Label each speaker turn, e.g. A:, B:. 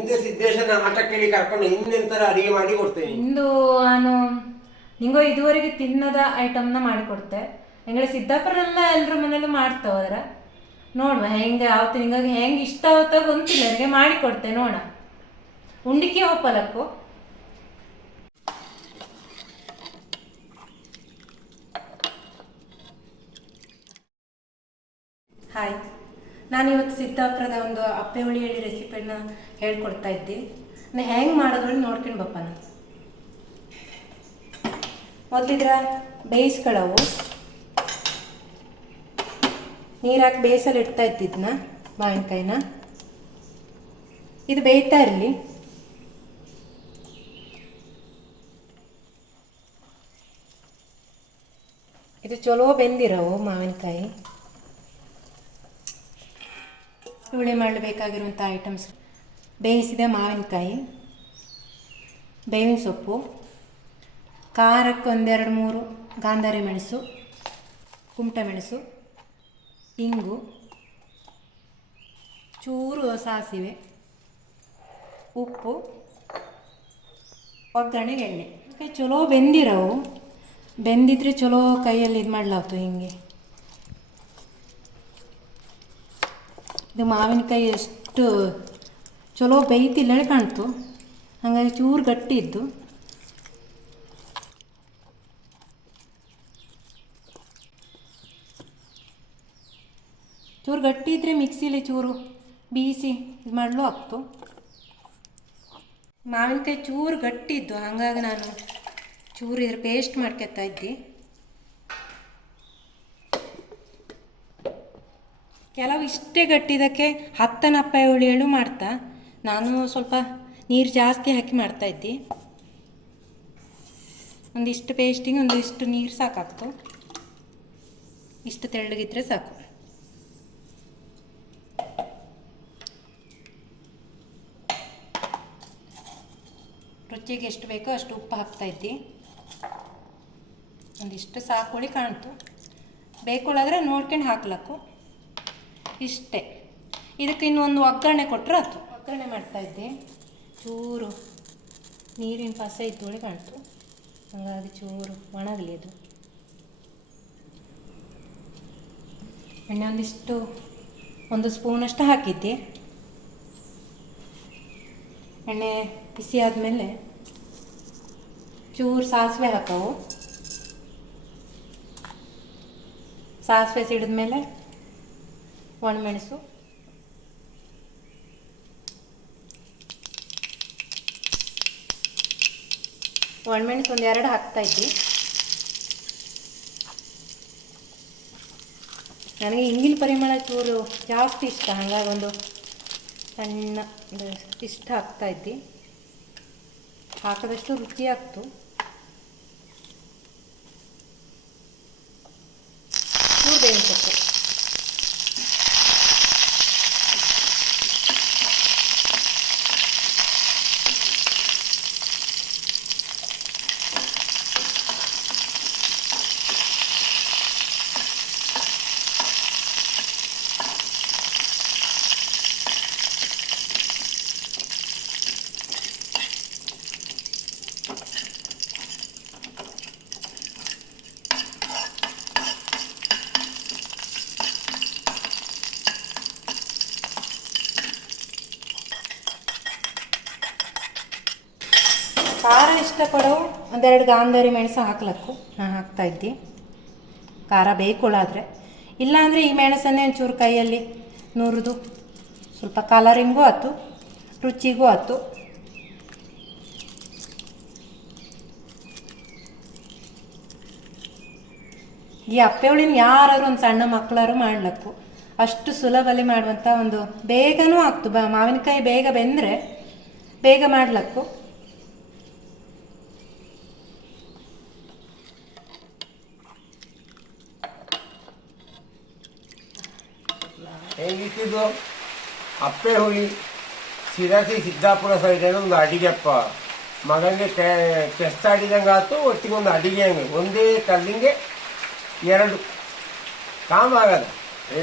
A: ಸಿದ್ದೇಶನ ಕೇಳಿ ಕರ್ಕೊಂಡು ಹಿಂದೆಂತರ ಅಡಿಗೆ ಮಾಡಿ ಕೊಡ್ತೇನೆ.
B: ಇಂದು ನಾನು ನಿಂಗೋ ಇದುವರೆಗೆ ತಿನ್ನದ ಐಟಮ್ನ ಮಾಡಿಕೊಡ್ತೆ ಹೆಂಗಳ ಸಿದ್ದಾಪುರಲ್ಲ ಎಲ್ಲರ ಮನೇಲೂ ಮಾಡ್ತಾವದ್ರ ನೋಡುವ ಹೆಂಗೆ ಆವತ್ತು ನಿಂಗಾಗಿ ಹೆಂಗೆ ಇಷ್ಟ ಆವತ್ತ ಗೊತ್ತಿಲ್ಲ. ನನಗೆ ಮಾಡಿಕೊಡ್ತೆ ನೋಡ. ಉಂಡಿಕೆ ಒಪ್ಪಲಕ್ಕು ಹಾಯ್ ನಾನು ಇವತ್ತು ಸಿದ್ದಾಪುರದ ಒಂದು ಅಪ್ಪೆ ಹುಳಿ ಹೇಳಿ ರೆಸಿಪಿನ ಹೇಳ್ಕೊಡ್ತಾ ಇದ್ದೆ. ನಾ ಹೆಂಗೆ ಮಾಡೋದ್ರಲ್ಲಿ ನೋಡ್ಕೊಂಡು ಬಪ್ಪ ನಾನು ಮೊದಲಿದ್ರ ಬೇಯಿಸ್ಕೊಳ್ಳವು ನೀರು ಹಾಕಿ ಇಡ್ತಾ ಇದ್ದಿದ್ನ ಮಾವಿನಕಾಯಿನ ಇದು ಬೇಯ್ತಾ ಇರಲಿ. ಇದು ಚಲೋ ಬೆಂದಿರವು ಮಾವಿನಕಾಯಿ. ಹುಳಿ ಮಾಡಬೇಕಾಗಿರುವಂಥ ಐಟಮ್ಸ್ ಬೇಯಿಸಿದ ಮಾವಿನಕಾಯಿ, ಬೇವಿನ ಸೊಪ್ಪು, ಖಾರಕ್ಕೆ ಒಂದೆರಡು ಮೂರು ಗಾಂಧಾರಿ ಮೆಣಸು, ಕುಮಟ ಮೆಣಸು, ಇಂಗು, ಚೂರು ಸಾಸಿವೆ, ಉಪ್ಪು ಒಗ್ಗರಣೆಗೆ ಎಣ್ಣೆ. ಚಲೋ ಬೆಂದಿರವು ಬೆಂದಿದ್ರೆ ಚಲೋ ಕೈಯಲ್ಲಿ ಇದು ಮಾಡ್ಲಾಗ್ತು ಹಿಂಗೆ. ಇದು ಮಾವಿನಕಾಯಿ ಎಷ್ಟು ಚಲೋ ಬೇಯ್ತಿಲ್ಲ ಕಾಣ್ತು. ಹಾಗಾಗಿ ಚೂರು ಗಟ್ಟಿ ಇದ್ದು. ಚೂರು ಗಟ್ಟಿ ಇದ್ದರೆ ಮಿಕ್ಸಿಲಿ ಚೂರು ಬೀಸಿ ಇದು ಮಾಡಲು ಆಗ್ತು. ಮಾವಿನಕಾಯಿ ಚೂರು ಗಟ್ಟಿ ಇದ್ದು, ಹಾಗಾಗಿ ನಾನು ಚೂರು ಇದ್ರ ಪೇಸ್ಟ್ ಮಾಡ್ಕೊತಾ ಇದ್ದೆ. ಕೆಲವು ಇಷ್ಟೇ ಗಟ್ಟಿದಕ್ಕೆ ಹತ್ತನಪ್ಪ ಹುಳಿ ಏಳು ಮಾಡ್ತಾ. ನಾನು ಸ್ವಲ್ಪ ನೀರು ಜಾಸ್ತಿ ಹಾಕಿ ಮಾಡ್ತಾ ಇದ್ದೆ. ಒಂದಿಷ್ಟು ಪೇಸ್ಟಿಗೆ ಒಂದಿಷ್ಟು ನೀರು ಸಾಕಾಗ್ತು. ಇಷ್ಟು ತೆಳ್ಳಗಿದ್ರೆ ಸಾಕು. ರುಚಿಗೆ ಎಷ್ಟು ಬೇಕೋ ಅಷ್ಟು ಉಪ್ಪು ಹಾಕ್ತಾ ಇದ್ದಿ. ಒಂದಿಷ್ಟು ಸಾಕುಳಿ ಕಾಣ್ತು. ಬೇಕುಳಾದ್ರೆ ನೋಡ್ಕೊಂಡು ಹಾಕ್ಲಕ್ಕು. ಇಷ್ಟೇ. ಇದಕ್ಕೆ ಇನ್ನೊಂದು ಒಗ್ಗರಣೆ ಕೊಟ್ಟರೆ ಆಯ್ತು. ಒಗ್ಗರಣೆ ಮಾಡ್ತಾ ಇದ್ದೆ. ಚೂರು ನೀರಿನ ಪಾಸ ಇದ್ದೊಳೆ ಕಾಣ್ತು. ಹಾಗಾಗಿ ಚೂರು ಒಣಗಲಿ ಅದು. ಎಣ್ಣೆ ಒಂದಿಷ್ಟು, ಒಂದು ಸ್ಪೂನಷ್ಟು ಹಾಕಿದ್ದೆ. ಎಣ್ಣೆ ಬಿಸಿ ಆದಮೇಲೆ ಚೂರು ಸಾಸಿವೆ ಹಾಕವು. ಸಾಸಿವೆ ಸಿಡಿದ್ಮೇಲೆ ಒಣಮೆಣಸು ಒಣಮೆಣಸು ಒಂದು ಎರಡು ಹಾಕ್ತಾ ಇದ್ದಿ ನನಗೆ ಇಂಗಿನ ಪರಿಮಳ ಚೂರು ಜಾಸ್ತಿ ಇಷ್ಟ, ಹಾಗಾಗಿ ಒಂದು ಸಣ್ಣ ಇಷ್ಟ ಹಾಕ್ತಾ ಇದ್ದಿ ಹಾಕಿದಷ್ಟು ರುಚಿ ಆಗ್ತು. ಚೂರು ಖಾರ ಇಷ್ಟಪಡೋ ಒಂದೆರಡು ಗಾಂಧಾರಿ ಮೆಣಸು ಹಾಕ್ಲಕ್ಕು. ನಾನು ಹಾಕ್ತಾ ಇದ್ದಿ. ಖಾರ ಬೇಕುಳಾದರೆ. ಇಲ್ಲಾಂದರೆ ಈ ಮೆಣಸನ್ನೇ ಒಂಚೂರು ಕೈಯಲ್ಲಿ ನುರಿದು. ಸ್ವಲ್ಪ ಕಲರಿಂಗೂ ಆಯ್ತು ರುಚಿಗೂ ಆಯ್ತು ಈ ಅಪ್ಪೆ ಹುಳಿನ ಯಾರಾದ್ರೂ ಒಂದು ಸಣ್ಣ ಮಕ್ಕಳಾರು ಮಾಡ್ಲಕ್ಕು. ಅಷ್ಟು ಸುಲಭಲ್ಲಿ ಮಾಡುವಂಥ ಒಂದು ಬೇಗನೂ ಆಗ್ತು. ಬ ಮಾವಿನಕಾಯಿ ಬೇಗ ಬೆಂದರೆ ಬೇಗ ಮಾಡ್ಲಕ್ಕು.
A: ಹೇಗಿಟ್ಟಿದ್ದು ಅಪ್ಪೆ ಹುಳಿ ಸಿರಸಿ ಸಿದ್ದಾಪುರ ಸೈಡ್ ಒಂದು ಅಡಿಗೆಪ್ಪ ಮಗನಿಗೆ ಚೆಸ್ ಅಡಿದಂಗೆ ಆಯ್ತು, ಒಟ್ಟಿಗೆ ಒಂದು ಅಡಿಗೆ ಹಂಗೆ. ಒಂದೇ ಕಲ್ಲಿಂಗೆ ಎರಡು. ಕಾಮಾಗದ ಏ